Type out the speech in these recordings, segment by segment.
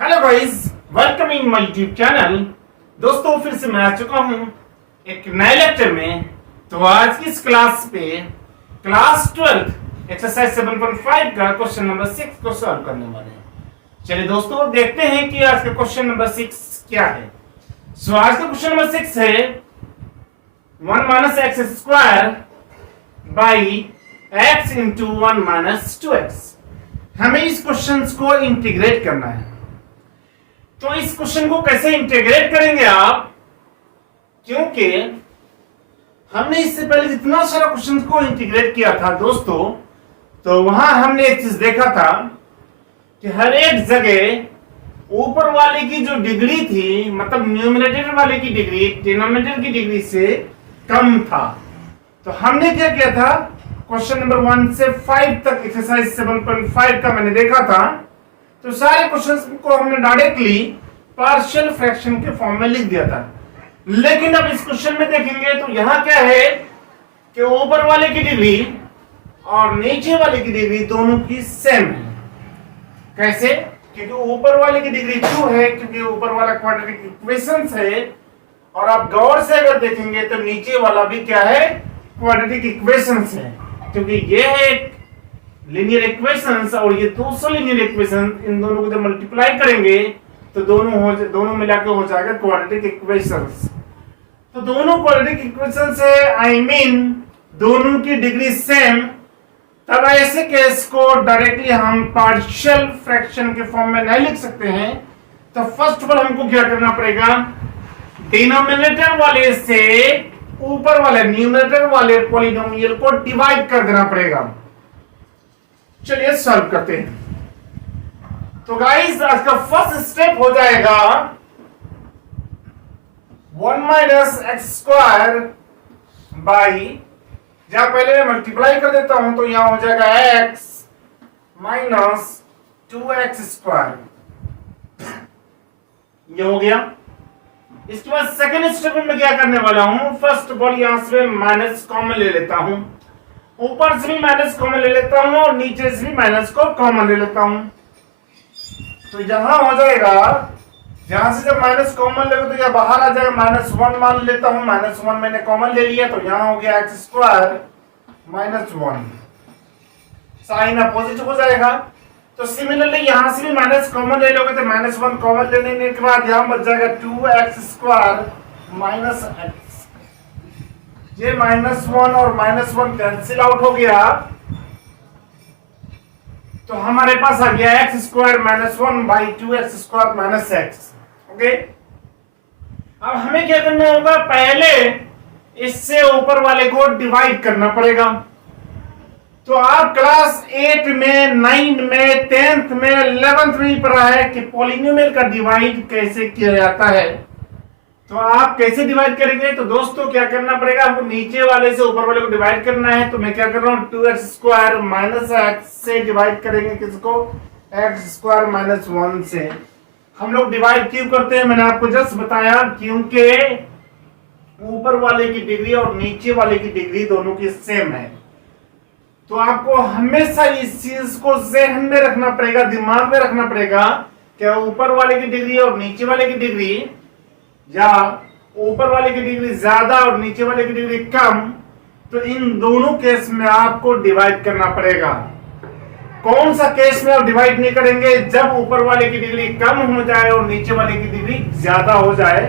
Hello guys, welcome in my YouTube channel. दोस्तों, फिर से मैं आ चुका हूं एक नए लेक्चर में। तो आज की इस क्लास पे क्लास 12 एक्सरसाइज 7.5 का क्वेश्चन नंबर 6 को सॉल्व करने वाले हैं। चलिए दोस्तों, देखते हैं कि आज का क्वेश्चन नंबर 6 क्या है। सो आज का क्वेश्चन नंबर 6 है 1 minus x square by x into 1 minus 2x। हमें इस क्वेश्चन को इंटीग्रेट करना है। तो इस क्वेश्चन को कैसे इंटीग्रेट करेंगे आप, क्योंकि हमने इससे पहले जितना सारा क्वेश्चन को इंटीग्रेट किया था दोस्तों, तो वहां हमने एक चीज देखा था कि हर एक जगह ऊपर वाले की जो डिग्री थी, मतलब न्यूमरेटर वाले की डिग्री डिनोमिनेटर की डिग्री से कम था। तो हमने क्या किया था, क्वेश्चन नंबर 1 से 5 तक एक्सरसाइज 7.5 का मैंने देखा था। तो सारे क्वेश्चंस को हमने डायरेक्टली पार्शियल फ्रैक्शन के फॉर्म में लिख दिया था। लेकिन अब इस क्वेश्चन में देखेंगे तो यहां क्या है कि ऊपर वाले की डिग्री और नीचे वाले की डिग्री दोनों की सेम है। कैसे? क्योंकि ऊपर वाले की डिग्री 2 है, क्योंकि ऊपर वाला क्वाड्रेटिक इक्वेशंस है, और आप गौर से अगर देखेंगे तो नीचे वाला भी क्या है, क्वाड्रेटिक इक्वेशंस है। क्योंकि ये है लीनियर इक्वेशंस और ये दूसरा लीनियर इक्वेशन, इन दोनों को जब मल्टीप्लाई करेंगे तो दोनों मिलाकर हो जाएगा क्वाड्रेटिक इक्वेशंस। तो दोनों क्वाड्रेटिक इक्वेशंस है, आई मीन दोनों की डिग्री सेम। तब ऐसे केस को डायरेक्टली हम पार्शियल फ्रैक्शन के फॉर्म में नहीं लिख सकते हैं। तो फर्स्ट ऑफ ऑल हमको क्या करना पड़ेगा, डिनोमिनेटर वाले से ऊपर वाले न्यूमरेटर वाले पॉलिनोमियल को डिवाइड कर देना पड़ेगा। चलिए सॉल्व करते हैं। तो गाइस, आज का फर्स्ट स्टेप हो जाएगा 1 माइनस एक्स स्क्वायर बाई, जहां पहले मैं मल्टीप्लाई कर देता हूं तो यहां हो जाएगा x माइनस 2x स्क्वायर। ये हो गया। इसके बाद सेकेंड स्टेप में मैं क्या करने वाला हूं, फर्स्ट ऑफ ऑल यहां से माइनस कॉमन ले लेता हूं, ऊपर से भी माइनस कॉमन ले लेता हूं और नीचे से भी माइनस को कॉमन ले लेता हूं। तो यहां हो जाएगा, जहां से जब माइनस कॉमन लेगा तो यह बाहर आ जाएगा, -1 मान लेता हूं, -1 मैंने कॉमन ले लिया, तो यहां हो गया एक्स स्क्वायर -1, साइन अपोजिट हो जाएगा। तो सिमिलरली यहां से भी माइनस कॉमन ले लोगे तो -1 कॉमन ले लेने के बाद यहां बच जाएगा 2x स्क्वायर माइनस x। ये -1 और -1 कैंसिल आउट हो गया, तो हमारे पास आ गया x square -1 by 2x square minus x। Okay, अब हमें क्या करना होगा, पहले इससे ऊपर वाले को डिवाइड करना पड़ेगा। तो आप क्लास 8 में, 9 में, 10th में, 11th में पढ़ा है कि पॉलिनोमियल का डिवाइड कैसे किया जाता है। तो आप कैसे डिवाइड करेंगे, तो दोस्तों क्या करना पड़ेगा, हमको नीचे वाले से ऊपर वाले को डिवाइड करना है। तो मैं क्या कर रहा हूं, 2x स्क्वायर माइनस x से डिवाइड करेंगे किसको, x स्क्वायर -1 से। हम लोग डिवाइड क्यों करते हैं, मैंने आपको जस्ट बताया, क्योंकि ऊपर वाले की डिग्री और नीचे वाले की डिग्री दोनों की सेम है। तो आपको हमेशा इस चीज को ज़हन में रखना पड़ेगा, दिमाग में रखना पड़ेगा कि ऊपर वाले की डिग्री और नीचे वाले की डिग्री, या ऊपर वाले की डिग्री ज्यादा और नीचे वाले की डिग्री कम, तो इन दोनों केस में आपको डिवाइड करना पड़ेगा। कौन सा केस में आप डिवाइड नहीं करेंगे, जब ऊपर वाले की डिग्री कम हो जाए और नीचे वाले की डिग्री ज्यादा हो जाए,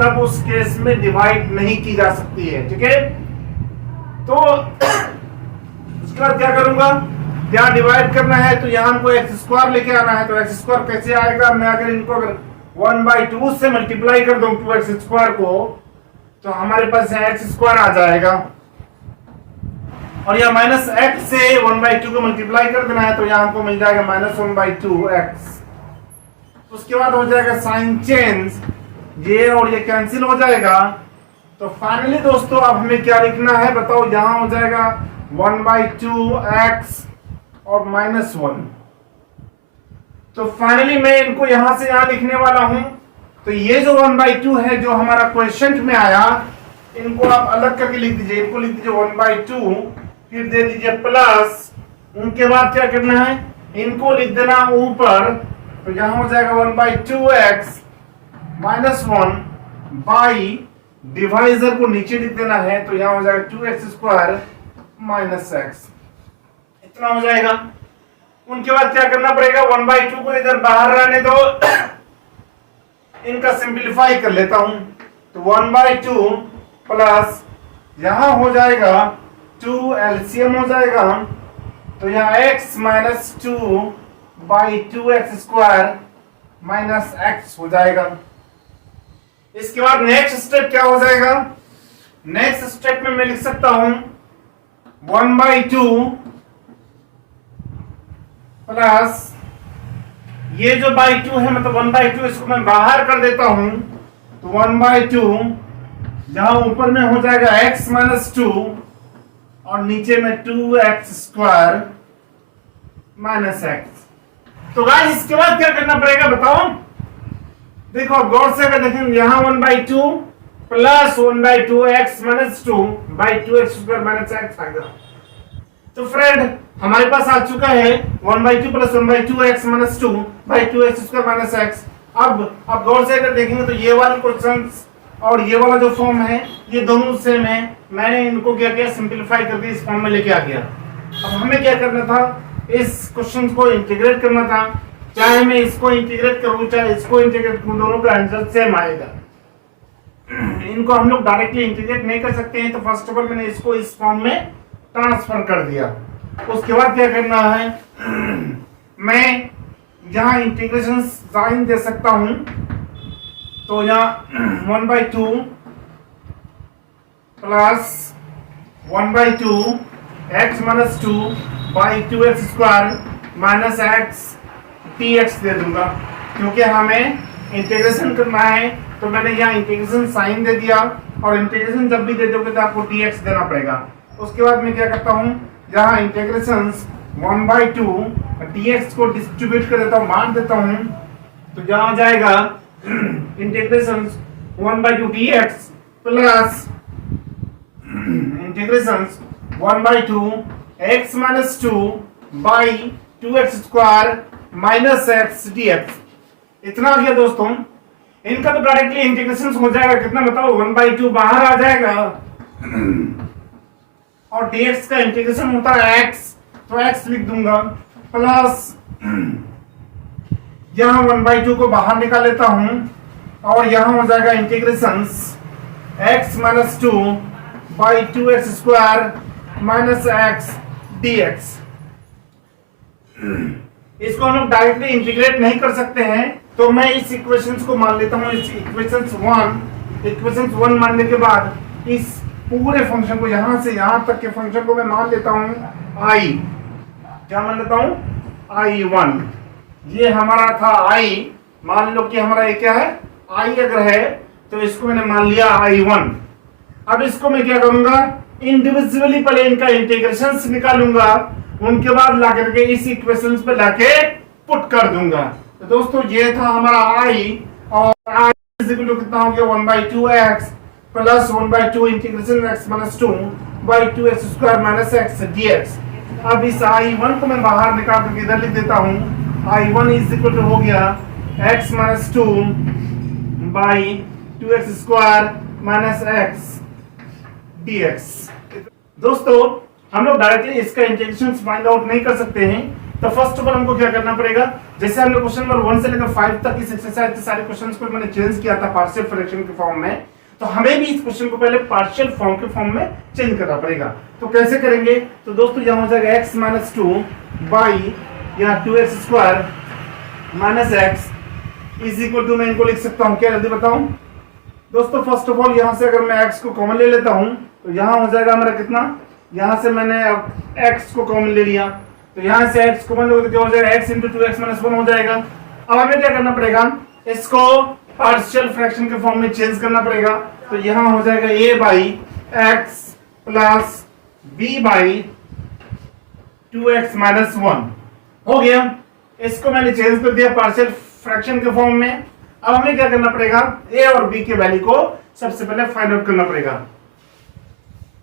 तब उस केस में डिवाइड नहीं की जा सकती है। ठीक है, तो उसके बाद क्या करूंगा, क्या डिवाइड करना है, तो यहां हमको एक्स स्क्वायर लेके आना है। तो एक्स स्क्वायर कैसे आएगा, मैं अगर इनको 1/2 से मल्टीप्लाई कर दूं 2x स्क्वायर को, तो हमारे पास x स्क्वायर आ जाएगा, और यह माइनस x से 1/2 को मल्टीप्लाई कर देना है, तो यहां हमको मिल जाएगा -1/2x। उसके बाद हो जाएगा साइन चेंज, ये और ये कैंसिल हो जाएगा। तो फाइनली दोस्तों अब हमें क्या लिखना है बताओ, यहां हो जाएगा 1/2x और -1। तो फाइनली मैं इनको यहां से यहां लिखने वाला हूं। तो ये जो 1/2 है जो हमारा क्वेश्चन में आया, इनको आप अलग करके लिख दीजिए, इनको लिख दीजिए 1/2, फिर दे दीजिए प्लस, उनके बाद क्या करना है, इनको लिख देना ऊपर तो यहां हो जाएगा 1/2x माइनस 1 बाई डिवाइजर को नीचे लिख देना है, तो यहां हो जाएगा 2x² माइनस x, इतना हो जाएगा। उनके बाद क्या करना पड़ेगा, 1/2 को इधर बाहर रहने दो, इनका सिंप्लीफाई कर लेता हूं, तो 1/2 प्लस यहां हो जाएगा 2 एलसीएम हो जाएगा, तो यहां x minus 2/2x² minus x हो जाएगा। इसके बाद नेक्स्ट स्टेप क्या हो जाएगा, नेक्स्ट स्टेप में मैं लिख सकता हूं 1/2 प्लस ये जो बाई 2 है, मतलब 1/2 इसको मैं बाहर कर देता हूं, तो 1/2 जहां ऊपर में हो जाएगा x माइनस 2 और नीचे में 2x² माइनस x। तो गाइस इसके बाद क्या करना पड़ेगा बताओ, देखो गौर से अगर देखें, यहां 1/2 plus 1/2x minus 2/2x² minus x आएगा। तो फ्रेंड हमारे पास आ चुका है 1/2 plus 1/2x minus 2/2x² minus x। अब गौर से अगर देखेंगे तो ये वाले क्वेश्चंस और ये वाला जो फॉर्म है ये दोनों सेम है, मैंने इनको क्या किया, सिंपलीफाई करके इस फॉर्म में लेके आ गया। अब हमें क्या करना था, इस क्वेश्चन को इंटीग्रेट करना था, चाहे मैं इसको इंटीग्रेट करूं चाहे इसको इंटीग्रेट करूं, दोनों का आंसर सेम आएगा। इनको हम लोग डायरेक्टली इंटीग्रेट नहीं कर सकते हैं, तो फर्स्ट ऑफ ऑल मैंने इसको इस फॉर्म में ट्रांसफर कर दिया। उसके बाद क्या करना है, मैं यहां इंटीग्रेशन साइन दे सकता हूं, तो यहां 1/2 plus 1/2 x minus 2/2x² minus x dx दे दूंगा, क्योंकि हमें इंटीग्रेशन करना है, तो मैंने यहाँ इंटीग्रेशन साइन दे दिया, और इंटीग्रेशन जब भी दे दोगे तो आपको dx देना पड़ेगा। उसके बाद मैं क्या करता हूँ, यहाँ इंटीग्रेशन 1/2 dx को डिस्ट्रीब्यूट कर देता हूँ, मान देता हूँ, तो जहाँ जाएगा integration 1/2 dx plus integration 1/2 x minus 2/2x² minus x dx, इतना आ गया दोस्तों। इनका तो डायरेक्टली इंटीग्रेशन हो जाएगा, कितना बताओ, 1/2 बाहर आ जाएगा और dx का इंटीग्रेशन होता है x, तो x लिख दूंगा, प्लस यहां 1/2 को बाहर निकाल लेता हूं, और यहां हो जाएगा integration x minus 2/2x² minus x dx। इसको हम लोग डायरेक्टली इंटीग्रेट नहीं कर सकते हैं, तो मैं इस इक्वेशंस को मान लेता हूं, इस इक्वेशंस 1 मानने के बाद इस पूरे फंक्शन को, यहां से यहां तक के फंक्शन को मैं मान लेता हूं i, क्या मान लेता हूं, i1। ये हमारा था i, मान लो कि हमारा ये क्या है, i अगर है तो इसको मैंने मान लिया i1। अब इसको मैं क्या करूंगा, इंडिविजुअली पहले इनका इंटीग्रेशन निकालूंगा, उनके बाद ला करके इस इक्वेशन पे लाके पुट कर दूंगा। तो दोस्तों ये था हमारा i, और i कितना हो गया, 1/2x plus 1/2 integration x minus 2/2x² minus x dx। अब इस i1 को मैं बाहर निकाल करके इधर लिख देता हूं, i1 इज इक्वल टू हो गया x minus 2/2x² minus x dx। दोस्तों हम लोग डायरेक्टली इसका इंटीग्रेशन फाइंड आउट नहीं कर सकते हैं, तो फर्स्ट ऑफ ऑल हमको क्या करना पड़ेगा, जैसे हमने क्वेश्चन नंबर 1 से लेकर 5 तक इस एक्सरसाइज के सारे क्वेश्चंस को मैंने चेंज किया था पार्शियल फ्रैक्शन के फॉर्म में, तो हमें भी इस क्वेश्चन को पहले पार्शियल फॉर्म के फॉर्म में चेंज करना पड़ेगा। तो कैसे करेंगे, तो दोस्तों यहां हो जाएगा x minus 2/2x² minus x is equal to, मैं इनको लिख सकता हूं क्या, जल्दी बताऊं दोस्तों। फर्स्ट ऑफ ऑल यहां से अगर मैं x को कॉमन ले लेता हूं, तो यहां हो जाएगा हमारा कितना, यहां से मैंने x को कॉमन ले लिया, तो यहां से x कॉमन लोगे तो क्या हो जाएगा, x इंटू 2x माइनस 1 हो जाएगा। अब हमें क्या करना पड़ेगा, इसको पार्शियल फ्रैक्शन के फॉर्म में चेंज करना पड़ेगा, तो यहां हो जाएगा a/x प्लस b/2x माइनस 1 हो गया। इसको मैंने चेंज कर दिया पार्शियल फ्रैक्शन के फॉर्म में। अब हमें क्या करना पड़ेगा, a और b के वैल्यू को सबसे पहले फाइंड आउट करना पड़ेगा।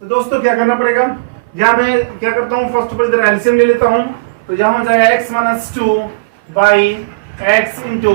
तो दोस्तों क्या करना पड़ेगा, यहां मैं क्या करता हूं, फर्स्ट ऑफ ऑल इधर एलसीएम ले लेता हूं, तो यहां हो जाएगा x minus 2 x into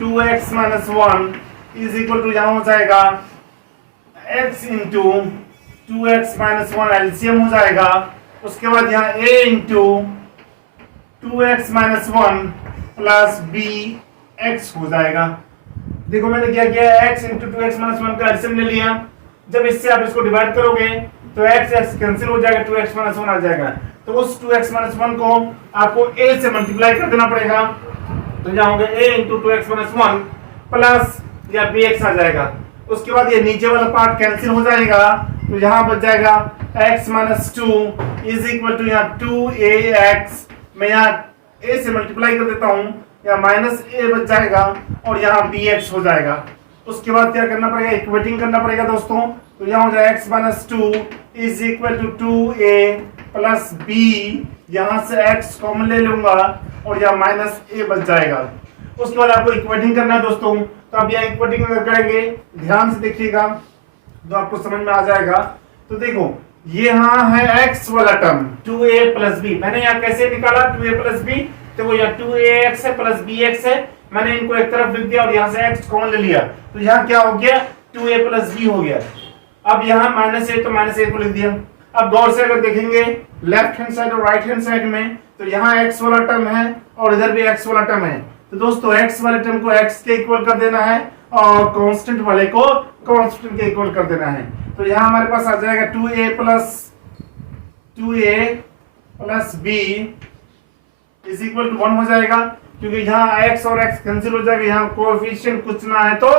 2x minus 1 is equal to यहाँ हो जाएगा x into 2x minus 1 LCM हो जाएगा। उसके बाद यहाँ a into 2x minus 1 plus b x हो जाएगा। देखो मैंने क्या किया, x इंटू 2x माइनस 1 का एलसीएम ले लिया। जब इससे आप इसको डिवाइड करोगे तो x x कैंसिल हो जाएगा, 2x माइनस 1 आ जाएगा। तो उस 2x माइनस 1 को आपको a से मल्टीप्लाई कर देना पड़ेगा। तो यहाँ होगा a into 2x minus 1 plus या bx आ जाएगा। उसके बाद ये नीचे वाला पार्ट कैंसिल हो जाएगा, तो यहाँ बच जाएगा x minus 2 is equal to यहाँ 2ax। मैं यहाँ a से मल्टीप्लाई कर देता हूँ, या माइनस a बच जाएगा और यहाँ bx हो जाएगा। उसके बाद क्या करना पड़ेगा, इक्वेटिंग करना पड़ेगा दोस्तों। तो यहाँ हो जाएगा x minus 2 is equal to 2a plus b, यहाँ से x कॉमन ले लूंगा और यहाँ माइनस a बच जाएगा। उसके बाद आपको इक्वेटिंग करना है दोस्तों। तो आप यहाँ इक्वेटिंग करेंगे, ध्यान से देखिएगा तो आपको समझ में आ जाएगा। तो देखो ये यहाँ है x वाला टर्म 2a प्लस b, मैंने यहाँ कैसे निकाला 2a प्लस b, तो वो यहाँ 2ax है प्लस bx है, मैंने इनको एक तरफ लिख दिया और यहाँ से x कॉमन ले लिया। तो यहाँ क्या हो गया 2a प्लस b हो गया। अब यहाँ माइनस a, तो माइनस a को लिख दिया। अब गौर से अगर देखेंगे लेफ्ट हैंड साइड और राइट हैंड साइड में, तो यहाँ x वाला टर्म है और इधर भी x वाला टर्म है। तो दोस्तों x वाले टर्म को x के इक्वल कर देना है और कांस्टेंट वाले को कांस्टेंट के इक्वल कर देना है। तो यहाँ हमारे पास आ जाएगा 2a plus b is equal to 1 हो जाएगा, क्योंकि यहाँ x और x कैंसिल हो जाएगा। यहाँ कोएफिशिएंट कुछ ना है तो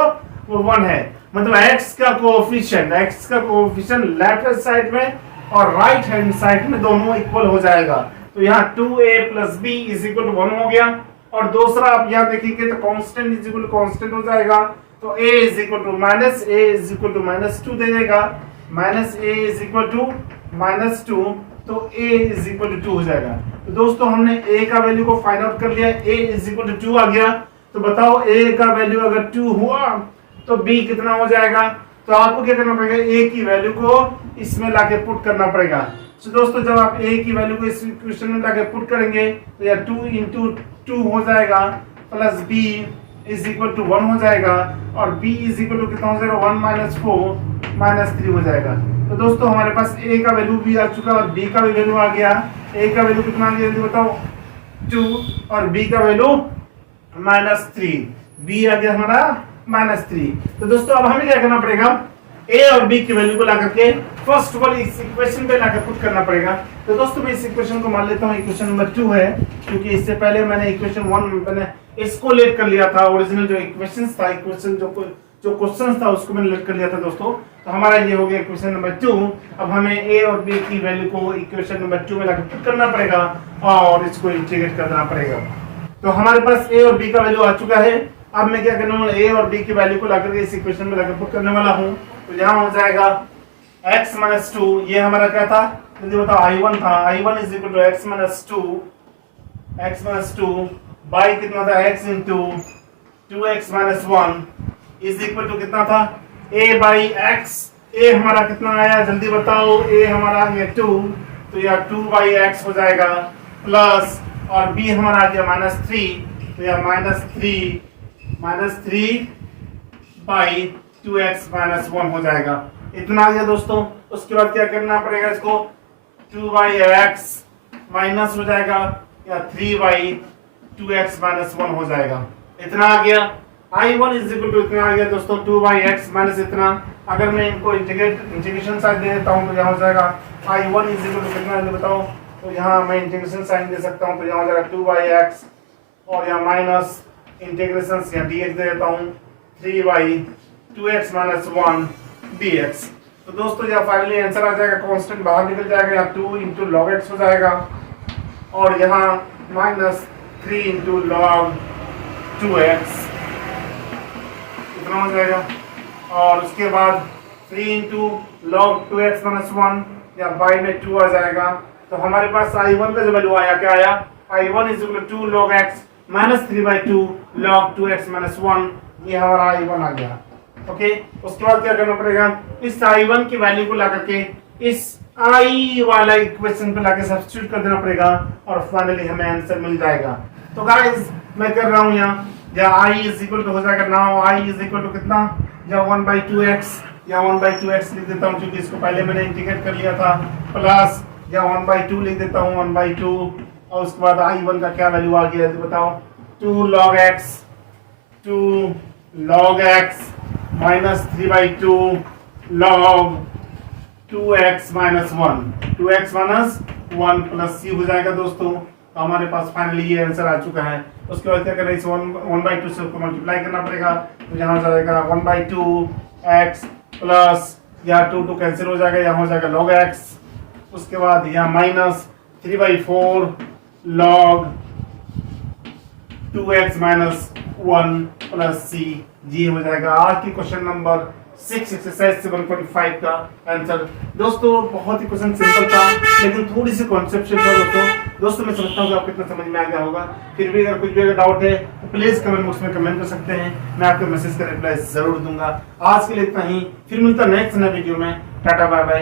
वो 1 है, मतलब x का कोएफिशिएंट लेफ्ट हैंड साइड में और राइट हैंड साइड में दोनों इक्वल हो जाएगा। तो यहाँ 2a plus b is equal to 1 हो गया। और दूसरा आप यहाँ देखेंगे तो constant is equal to constant हो जाएगा। तो a is equal to minus 2 दे देगा, minus a is equal to minus 2, तो a इज इक्वल टू 2 हो जाएगा। तो दोस्तों हमने a का वैल्यू को फाइंड आउट कर लिया, a इज इक्वल टू 2 आ गया। तो बताओ a का वैल्यू अगर 2 हुआ तो b कितना हो जाएगा। तो आपको क्या करना पड़ेगा, a की वैल्यू को इसमें लाके पुट करना पड़ेगा। तो दोस्तों जब आप a की वैल्यू को इस इक्वेशन में लाके पुट करेंगे तो यह 2 इंटू 2 हो जाएगा plus b is equal to 1 हो जाएगा, और b इज इक्वल टू कितना हो जाएगा 1 माइनस 4 माइनस 3 हो जाएगा। तो दोस्तों हमारे पास a का वैल्यू भी आ चुका और b का भी वैल्यू आ गया। a का वैल्यू कितना आ गया जल्दी बताओ 2 और b का वैल्यू माइनस 3, b आ गया हमारा माइनस 3। तो दोस्तों अब हमें क्या करना पड़ेगा, a और b की वैल्यू को लाकर के फर्स्ट ऑफ ऑल इस इक्वेशन पे लाकर पुट करना पड़ेगा। तो दोस्तों मैं इस इक्वेशन को मान लेता हूँ इक्वेशन नंबर 2 है, क्योंकि इससे पहले मैंने इक्वेशन 1 मैंने इसको लेट कर लिया था, ओरिजिनल जो इक्वेशंस था, इक्वेशन जो क्वेश्चन था उसको मैंने लेट कर लिया था दोस्तों। तो हमारा ये हो गया इक्वेशन नंबर 2। अब हमें a और b की वैल्यू को इक्वेशन नंबर 2 में लाकर पुट करना पड़ेगा और इसको इंटीग्रेट कर देना पड़ेगा। तो हमारे पास a और b का वैल्यू आ चुका है। अब मैं क्या करने वाला, a और b की वैल्यू को लाकर के इस इक्वेशन में लाकर पुट करने वाला हूँ। तो यहाँ हो जाएगा x माइनस 2, ये हमारा क्या था जल्दी बताओ, i1 था, i1 is equal to x minus 2 by कितना था x into 2x minus 1 is equal to कितना था a बाई x। a हमारा कितना आया जल्दी बताओ, a हमारा आ गया 2, तो यह 2 बाई x हो जाएगा प्लस, और b हमारा आ गया माइनस 3, तो यह माइनस 3 बाई 2x माइनस 1 हो जाएगा। इतना आ गया दोस्तों। उसके बाद क्या करना पड़ेगा, इसको 2 बाई x माइनस हो जाएगा या 3 बाई 2x माइनस 1 हो जाएगा। इतना आ गया। i1 इज इक्वल टू इतना आ गया दोस्तों 2 बाई x माइनस इतना। अगर मैं इनको इंटीग्रेशन साइन दे देता हूँ तो यहाँ हो जाएगा i1 इज इक्वल टू कितना है बताओ। तो यहाँ मैं इंटीग्रेशन साइन दे सकता हूँ, तो यहाँ हो जाएगा 2 बाई x और यहाँ माइनस इंटीग्रेशन यहाँ dx दे देता हूँ 3 बाई 2x माइनस 1 dx। तो दोस्तों यहाँ फाइनली आंसर आ जाएगा, कांस्टेंट बाहर निकल जाएगा, यहाँ 2 इंटू लॉग एक्स हो जाएगा और यहाँ माइनस 3 इंटू लॉग 2x इतना हो जाएगा। और उसके बाद 3 इंटू लॉग 2x माइनस 1 या बाई में 2 आ जाएगा। तो हमारे पास i1 का जो वैल्यू आया क्या आया, i1 is equal to 2 log x minus 3/2 log 2x minus 1, ये हमारा i1 आ गया। ओके, उसके बाद क्या करना पड़ेगा, इस i1 की वैल्यू को ला करके इस i वाला इक्वेशन पे लाके सब्स्टिट्यूट कर देना पड़ेगा और फाइनली हमें आंसर मिल जाएगा। तो गाइस मैं कर रहा हूँ यहाँ, या आई इज इक्वल टू हो जाएगा, now I is equal to कितना, या 1/2x, या 1/2x लिख देता हूँ क्योंकि इसको पहले मैंने इंटीग्रेट कर लिया था, प्लस या 1/2 लिख देता हूँ, 1/2, और उसके बाद i1 का क्या वैल्यू आ गया है बताओ, 2 log x minus 3/2 log 2x minus 1, 2x minus 1 plus c हो जाएगा दोस्तों। तो हमारे पास फाइनली ये आंसर आ चुका है। उसके बाद क्या करना है, इस 1/2 से उसको मल्टीप्लाई करना पड़ेगा, तो यहाँ जाएगा 1/2x प्लस, यहाँ 2 कैंसिल हो जाएगा, यहाँ हो जाएगा log x, उसके बाद यहाँ minus 3/4 log 2x minus 1 plus c, ये हो जाएगा आज की क्वेश्चन नंबर 6 एक्सरसाइज 7.5 का आंसर। दोस्तों बहुत ही क्वेश्चन सिंपल था, लेकिन थोड़ी सी कॉन्सेप्चुअल था दोस्तों मैं समझता हूँ कि आपको इतना समझ में आ गया होगा। फिर भी अगर कुछ भी अगर डाउट है तो प्लीज कमेंट बॉक्स में कमेंट कर सकते हैं, मैं आपके मैसेज का रिप्लाई जरूर दूंगा। आज के लिए इतना ही, फिर मिलता नेक्स्ट नए वीडियो में। टाटा बाय बाय।